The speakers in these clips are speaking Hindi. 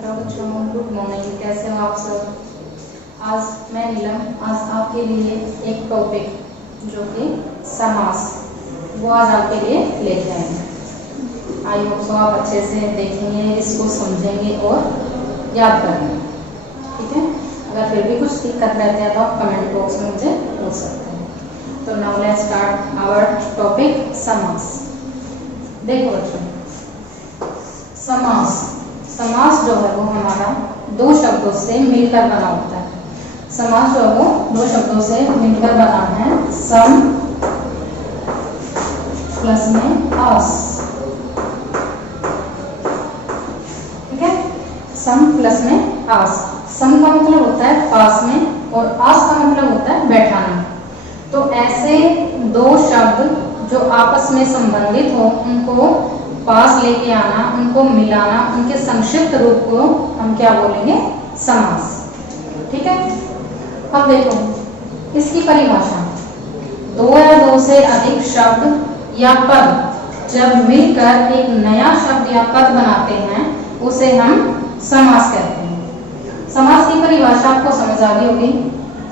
हेलो बच्चों, गुड मॉर्निंग। कैसे हो आप सब? आज मैं नीलम आज आपके लिए एक टॉपिक जो कि समास वो आज आपके लिए लेके आए हैं। आई होप सो आप अच्छे से देखेंगे, इसको समझेंगे और याद करेंगे। ठीक है, अगर फिर भी कुछ दिक्कत रहती है तो आप कमेंट बॉक्स में मुझे पूछ सकते हैं। तो now let's start our topic समास। देखो बच्चों, समास समास जो है वो हमारा दो शब्दों से मिलकर बना होता है। समास जो है वो दो शब्दों से मिलकर बना है। सम प्लस में आस। ठीक है, सम प्लस में आस। सम का मतलब होता है पास में और आस का मतलब होता है बैठाना। तो ऐसे दो शब्द जो आपस में संबंधित हो उनको पास लेके आना, उनको मिलाना, उनके संक्षिप्त रूप को हम क्या बोलेंगे? समास। ठीक है, अब देखो इसकी परिभाषा। दो या दो से अधिक शब्द या पद जब मिलकर एक नया शब्द या पद बनाते हैं उसे हम समास कहते हैं। समास की परिभाषा आपको समझ आ गई होगी।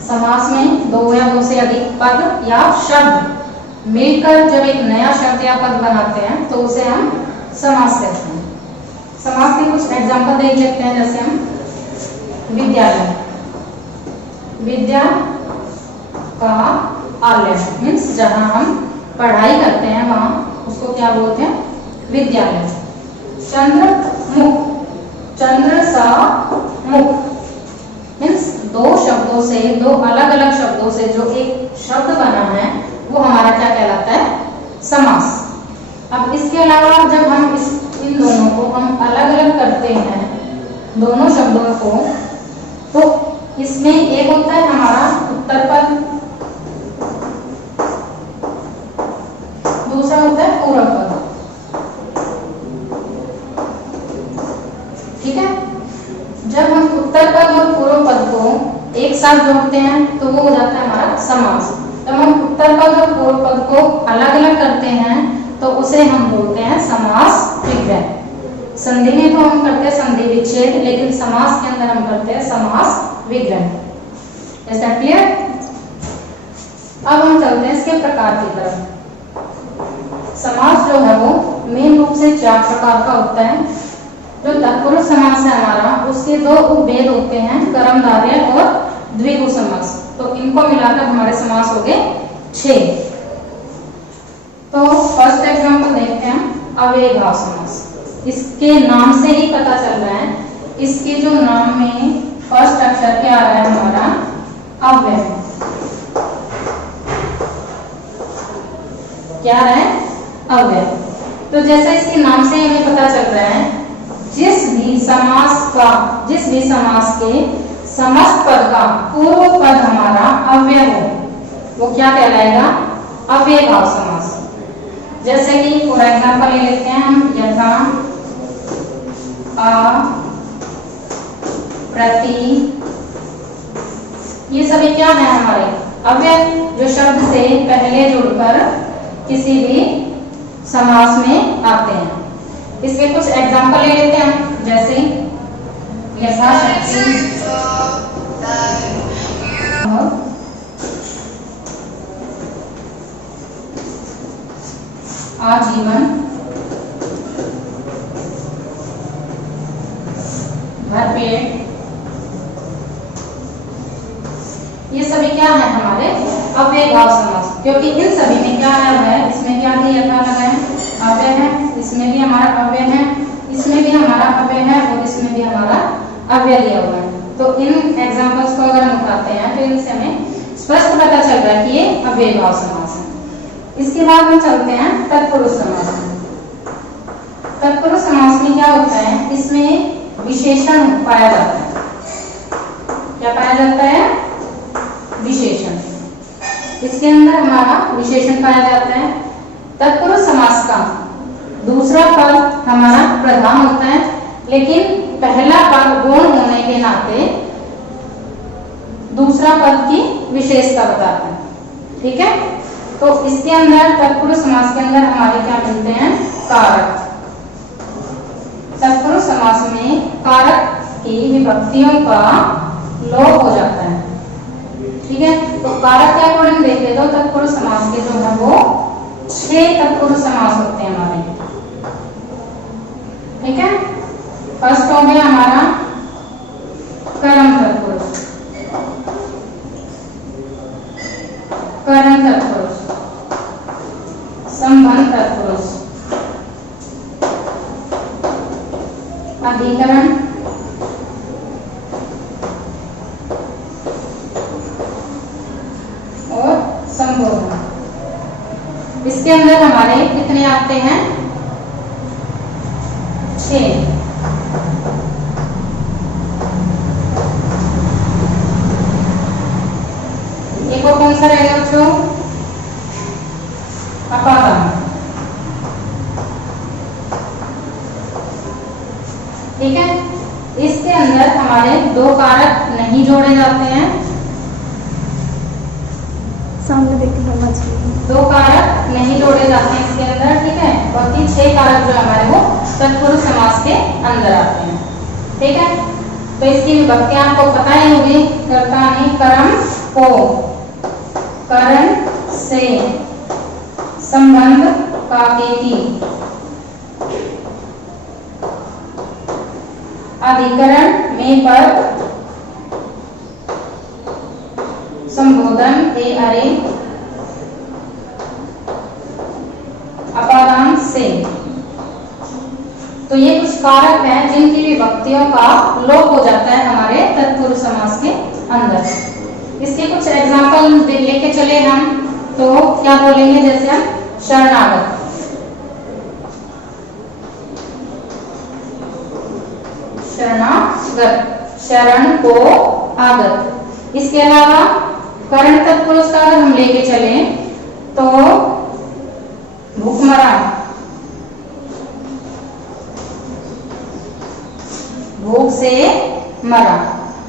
समास में दो या दो से अधिक पद या शब्द मिलकर जब एक नया शब्द या पद बनाते हैं तो उसे हम समास कहते हैं। समास के कुछ एग्जांपल देख लेते हैं। जैसे हम विद्यालय, विद्या का आलय मीन्स जहां हम पढ़ाई करते हैं वहां उसको क्या बोलते हैं? विद्यालय। चंद्रमुख, चंद्र सा मुख मीन्स दो शब्दों से, दो अलग अलग शब्दों से जो एक शब्द बना है वो हमारा क्या कहलाता है? समास। अब इसके अलावा जब हम इन दोनों को हम अलग अलग करते हैं, दोनों शब्दों को, तो इसमें एक होता है हमारा उत्तर पद, दूसरा होता है पूर्व पद। ठीक है, जब हम उत्तर पद और पूर्व पद को एक साथ जोड़ते हैं तो वो हो जाता है हमारा समास। जब हम उत्तर पद और पूर्व पद को अलग अलग करते हैं तो उसे हम बोलते हैं समास विग्रह। संधि में तो हम करते हैं संधि विच्छेद, लेकिन समास के अंदर हम करते हैं समास विग्रह। Is that clear? अब हम चलते हैं इसके प्रकार की तरफ। समास जो है वो मेन रूप से चार प्रकार का होता है। जो तत्पुरुष समास है हमारा, उसके दो उपभेद होते हैं, कर्मधारय और द्विगु समास। तो इनको मिलाकर हमारे समास हो गए 6। तो फर्स्ट एग्जांपल देखते हैं अव्ययीभाव समास। इसके नाम से ही पता चल रहा है, इसके जो नाम में फर्स्ट अक्षर क्या आ रहा है हमारा? अव्यय। क्या आ रहा है? अव्यय। तो जैसे इसके नाम से हमें पता चल रहा है, जिस भी समास के समस्त पद का पूर्व पद हमारा अव्यय हो वो क्या कहलाएगा? अव्ययीभाव समास। जैसे कि फॉर एग्जाम्पल ले लेते हैं हम यथा, आ, प्रति, ये सभी क्या है हमारे? अव्यय, जो शब्द से पहले जुड़कर किसी भी समास में आते हैं। इसके कुछ एग्जाम्पल ले लेते हैं हम। जैसे यथाशक्ति, आजीवन, भरपेट, ये सभी क्या है हमारे? अव्ययीभाव समास। क्योंकि इन सभी में क्या है? इसमें क्या है? यथा लगा है, अव्यय है, इसमें भी हमारा अव्यय है, इसमें भी हमारा अव्यय है और इसमें भी हमारा अव्यय दिया हुआ है। तो इन एग्जांपल्स को अगर हम उठाते हैं तो इनसे हमें स्पष्ट पता चल रहा है कि ये अव्ययीभाव समास है। इसके बाद हम चलते हैं तत्पुरुष समास में। तत्पुरुष समास में क्या होता है? इसमें विशेषण पाया जाता है। क्या पाया जाता है? विशेषण। इसके अंदर हमारा विशेषण पाया जाता है। तत्पुरुष समास का दूसरा पद हमारा प्रधान होता है, लेकिन पहला पद गौण होने के नाते दूसरा पद की विशेषता बताता है। ठीक है, तो इसके अंदर तत्पुरुष समास के अंदर हमारे क्या मिलते हैं? कारक। तत्पुरुष समास में कारक की विभक्तियों का लोप हो जाता है। ठीक है, तो कारक के अकॉर्डिंग देखें तो तत्पुरुष समास के जो है वो 6 तत्पुरुष समास होते हैं हमारे। ठीक है, फर्स्ट हो गया हमारा कर्म तत्पुरुष, करण तत्पुरुष, संबंध तत्पुरुष, अधिकरण, और संबोधन। इसके अंदर हमारे कितने आते हैं? 6। एक और कौन सा रहेगा बच्चों? अपादान। ठीक है, इसके अंदर हमारे 2 कारक नहीं जोड़े जाते हैं, सामने देखते हैं चाहिए। 2 कारक नहीं जोड़े जाते हैं इसके अंदर। ठीक है, बाकी 6 कारक जो हमारे वो तत्पुरुष समास के अंदर आते हैं। ठीक है, तो इसकी विभक्तियां आपको पता ही होगी। कर्ता ने कर्म को, करण से, संबंध का की, अधिकरण में पर, संबोधन ए अरे, अपादान से। तो ये कुछ कारक हैं जिनकी विभक्तियों का लोप हो जाता है हमारे तत्पुरुष समास के अंदर। इसके कुछ एग्जाम्पल लेके चले हम, तो क्या बोलेंगे? जैसे हम शरणागत, शरणागत, शरण को आगत। इसके अलावा करण तत्पुरुष का अगर हम लेके चले तो भूखमरा, भूख से मरा।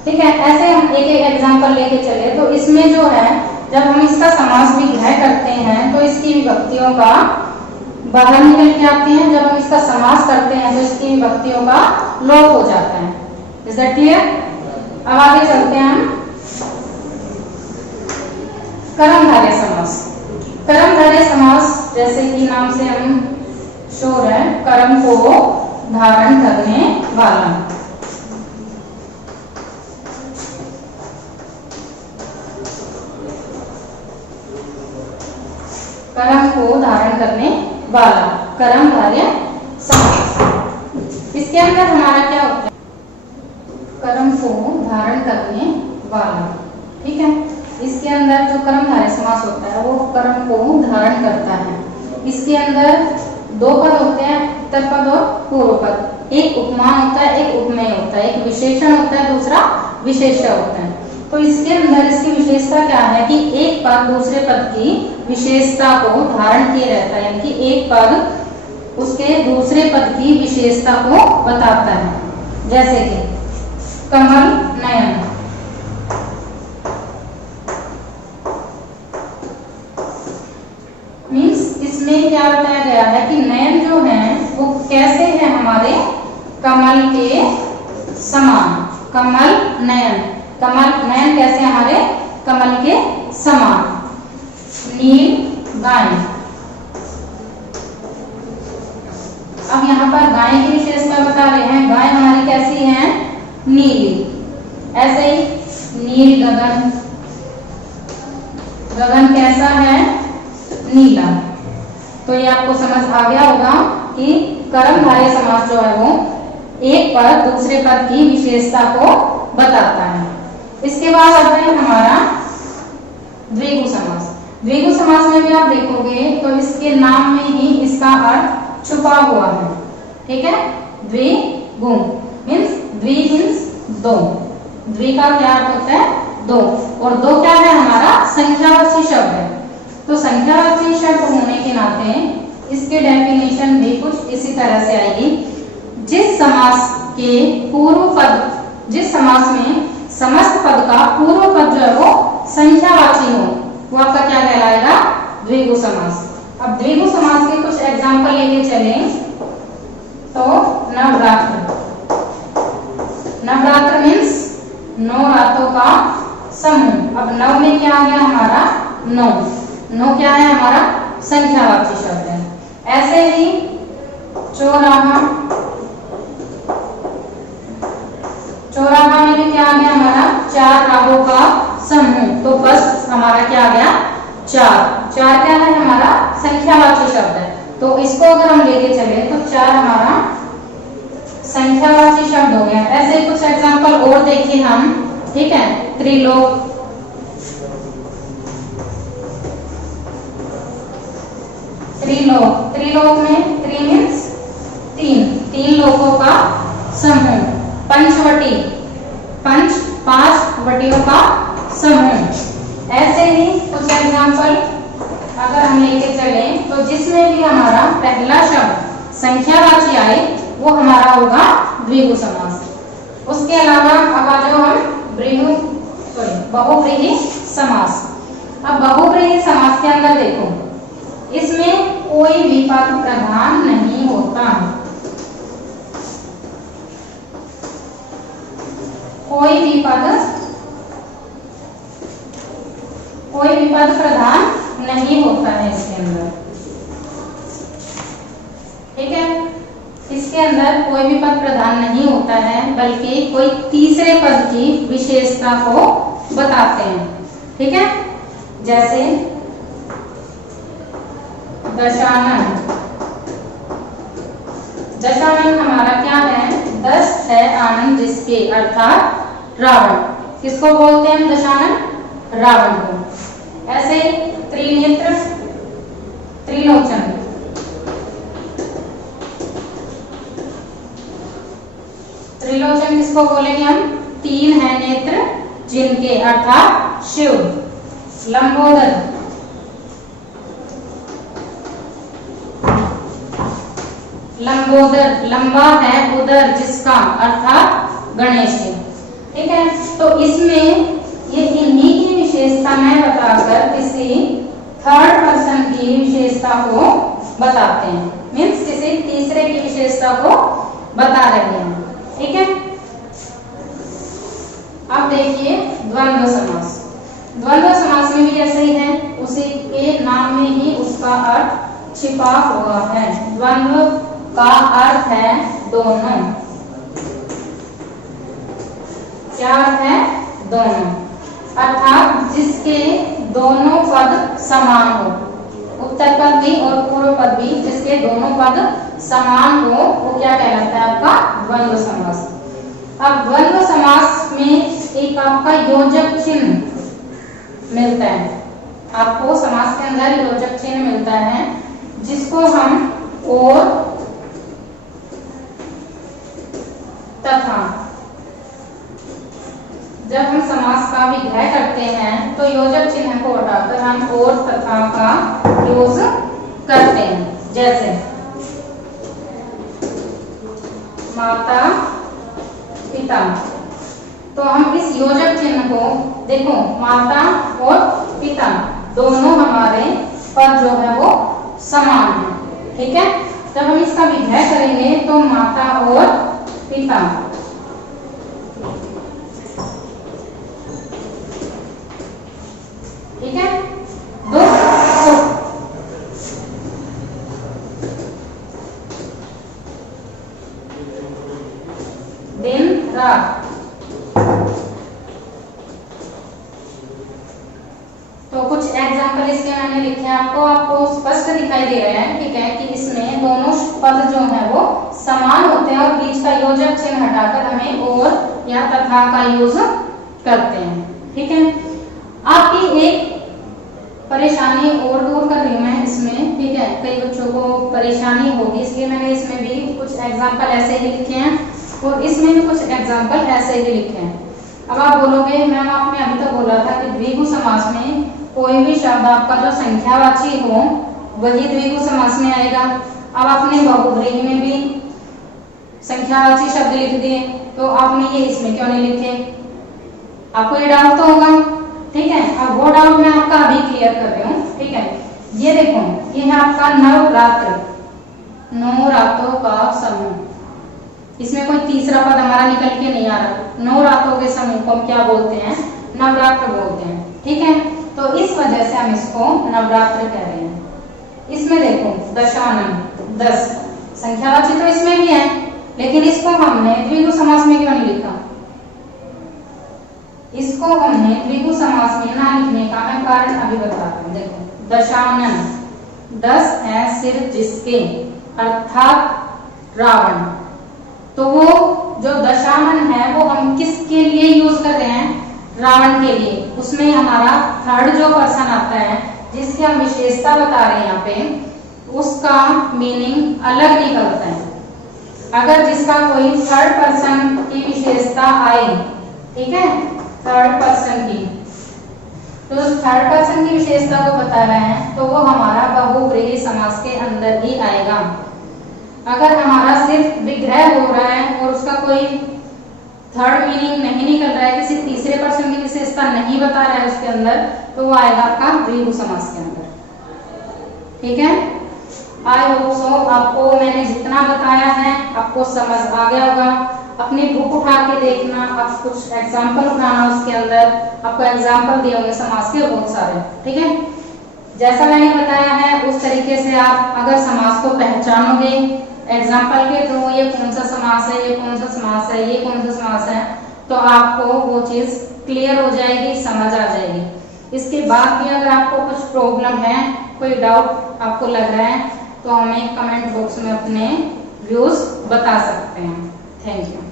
ठीक है, ऐसे हम एक एक एग्जाम्पल लेके चले तो इसमें जो है जब हम इसका समास विग्रह करते हैं तो इसकी विभक्तियों का बाहर निकल के आती हैं। जब हम इसका समास करते हैं तो इसकी विभक्तियों का लोप हो जाता है। Is that clear? अब आगे चलते हैं हम कर्मधारय समास। कर्मधारय समास जैसे कि नाम से हम श्योर है, कर्म को धारण करने वाला। कर्म को धारण करने वाला, कर्मधारय समास। इसके अंदर हमारा क्या होता है? कर्म को धारण करने वाला। ठीक है, इसके अंदर जो कर्मधारय समास होता है वो कर्म को धारण करता है। इसके अंदर 2 पद होते हैं, उत्तर पद और पूर्व पद। एक उपमान होता है, एक उपमेय होता है, एक विशेषण होता है, दूसरा विशेष्य होता है। तो इसके अंदर इसकी विशेषता क्या है कि एक पद दूसरे पद की विशेषता को धारण किए रहता है, यानी कि एक पद उसके दूसरे पद की विशेषता को बताता है। जैसे कि कमल नयन, मीन्स इसमें क्या बताया गया है कि नयन जो है वो कैसे है? हमारे कमल के समान। कमल नयन, कमल नयन कैसे हमारे कमल के समान। नील गाय, अब यहाँ पर गाय की विशेषता बता रहे हैं। गाय हमारी कैसी है? नीली। ऐसे ही नील गगन, गगन कैसा है? नीला। तो ये आपको समझ आ गया होगा कि कर्मधारय समास जो है वो एक पद दूसरे पद की विशेषता को बताता है। इसके बाद आता है हमारा द्विगु समास। द्विगु समास में भी आप देखोगे तो इसके नाम में ही इसका अर्थ छुपा हुआ है। ठीक है, द्विगु मीन्स द्वि मीन्स 2। द्वि का क्या अर्थ होता है? 2, और 2 क्या है? हमारा संख्यावाची शब्द है। तो संख्यावाची शब्द होने के नाते इसके डेफिनेशन भी कुछ इसी तरह से आएगी। जिस समास के पूर्व पद, जिस समास में समस्त पद का पूर्व पद जो है वो संख्यावाची हो, वो आपका क्या कहलाएगा? द्विगु समास। अब द्विगु समास के कुछ एग्जाम्पल लेके चले तो नवरात्र, नवरात्र मीन्स 9 रातों का समूह। अब 9 में क्या आ गया हमारा 9 क्या है हमारा संख्यावाची शब्द है। ऐसे ही चौराहा में भी क्या आ गया हमारा 4 राहों का समूह। तो बस हमारा क्या आ गया 4 क्या है हमारा संख्यावाची शब्द है। तो इसको अगर हम लेके चले तो 4 हमारा संख्यावाची शब्द हो गया। ऐसे कुछ एग्जांपल और देखें हम, ठीक है। त्रिलोक, त्रिलोक में 3 मीन्स 3 लोकों का समूह। पंचवटी, 5 वटियों का समूह। ऐसे ही कुछ एग्जांपल अगर हम लेके चले तो जिसमें भी हमारा पहला शब्द संख्यावाची आए वो हमारा होगा द्विगु समास। उसके अलावा अब आ जाओ हम बहुव्रीहि समास। अब बहुव्रीहि समास के अंदर देखो, इसमें कोई भी पद प्रधान नहीं होता, कोई भी पद प्रधान नहीं होता है इसके अंदर, ठीक है। इसके अंदर कोई भी पद प्रधान नहीं होता है, बल्कि कोई तीसरे पद की विशेषता को बताते हैं, ठीक है। जैसे दशानन हमारा क्या है 10 है आनंद जिसके, अर्थात रावण। किसको बोलते हैं हम दशानन? रावण को। ऐसे त्रिनेत्र, त्रिलोचन, त्रिलोचन किसको बोलेंगे हम? 3 है नेत्र जिनके, अर्थात शिव। लंबोदर, लंबा है उदर जिसका, अर्थात गणेश, ठीक है। तो इसमें ये इन्हीं की विशेषता मैं बताकर किसी थर्ड पर्सन की विशेषता को बताते हैं, मीन्स किसी तीसरे की विशेषता को बता रहे हैं, ठीक है। अब देखिए द्वंद्व समास। द्वंद्व समास में भी ऐसा ही है, उसी के नाम में ही उसका अर्थ छिपा हुआ है। द्वंद्व का अर्थ है दोनों। क्या अर्थ है? दोनों, अर्थात जिसके दोनों पद समान हो, उत्तर पद भी और पूर्व पद भी जिसके दोनों पद समान हो, वो क्या कहलाता है? आपका द्वंद्व समास। अब द्वंद्व समास में एक आपका योजक चिन्ह मिलता है, आपको समास के अंदर योजक चिन्ह मिलता है, जिसको हम और तथा, जब हम समास का विग्रह करते हैं तो योजक चिन्ह को हटाकर हम और तथा का यूज करते हैं। जैसे माता पिता, तो हम इस योजक चिन्ह को देखो, माता और पिता दोनों हमारे पद जो है वो समान है, ठीक है। जब हम इसका विग्रह करेंगे तो माता और पिता, ठीक है। दो दिन रात, तो कुछ एग्जाम्पल इसके मैंने लिखे हैं, आपको स्पष्ट दिखाई दे रहा है, ठीक है, कि इसमें दोनों पद जो है वो समान होते हैं और बीच का योजक चिन्ह हटाकर हमें और या तथा का यूज करते हैं, ठीक है। आपकी एक परेशानी और दूर कर रही हूँ मैं इसमें, ठीक है। कई बच्चों को परेशानी होगी, इसलिए मैंने इसमें भी कुछ एग्जाम्पल ऐसे ही लिखे हैं और इसमें भी कुछ एग्जाम्पल ऐसे ही लिखे हैं। अब आप बोलोगे मैम आपने अभी तो बोला था कि द्विगु समास में कोई भी शब्द आपका जो संख्यावाची हो वही द्विगु समास में आएगा। अब आपने बहुव्रीहि में भी संख्यावाची शब्द लिख दिए, तो आपने ये इसमें क्यों नहीं लिखे? आपको ये डाउट तो होगा, ठीक है। अब वो डाउट मैं आपका अभी क्लियर कर रही हूँ, ठीक है। ये देखो, ये है आपका नवरात्र, 9 रातों का समूह, इसमें कोई तीसरा पद हमारा निकल के नहीं आ रहा। 9 रातों के समूह को हम क्या बोलते हैं? नवरात्र बोलते हैं। ठीक है, तो इस वजह से हम इसको नवरात्र कह रहे हैं। इसमें देखो दशानन 10 संख्यावाची तो इसमें भी है, लेकिन इसको हमने द्विगु समास में क्यों नहीं लिखा? इसको हमने द्विगु समास में ना लिखने का मैं कारण अभी बता रहा हूं। देखो दशानन 10 है सिर जिसके, अर्थात रावण। तो वो जो दशानन है वो हम किसके लिए यूज कर रहे हैं? रावण के लिए। उसमें हमारा थर्ड जो पर्सन आता है जिसकी हम विशेषता बता रहे हैं यहाँ पे, उसका मीनिंग अलग निकलता है। अगर जिसका कोई थर्ड पर्सन की विशेषता आए, ठीक है, थर्ड पर्सन की, तो थर्ड पर्सन की विशेषता को बता रहे हैं तो वो हमारा बहुव्रीहि समास के अंदर ही आएगा। अगर हमारा सिर्फ विग्रह हो रहा है और उसका कोई थर्ड मीनिंग नहीं निकल रहा है, किसी तीसरे पर्सन की विशेषता नहीं बता रहा है उसके अंदर, तो वो आएगा आपका द्विगु समास के अंदर। ठीक है, आई होप सो आपको मैंने जितना बताया है आपको समझ आ गया होगा। अपनी बुक उठा के देखना, आप कुछ एग्जाम्पल उठाना, उसके अंदर आपको एग्जाम्पल दिए होंगे समास के बहुत सारे। ठीक है, जैसा मैंने बताया है उस तरीके से आप अगर समास को पहचानोगे एग्जाम्पल के थ्रू, ये कौन सा समास है, ये कौन सा समास है, ये कौन सा समास है, तो आपको वो चीज क्लियर हो जाएगी, समझ आ जाएगी। इसके बाद भी अगर आपको कुछ प्रॉब्लम है, कोई डाउट आपको लग रहा है, तो हमें कमेंट बॉक्स में अपने व्यूज बता सकते हैं। Thank you.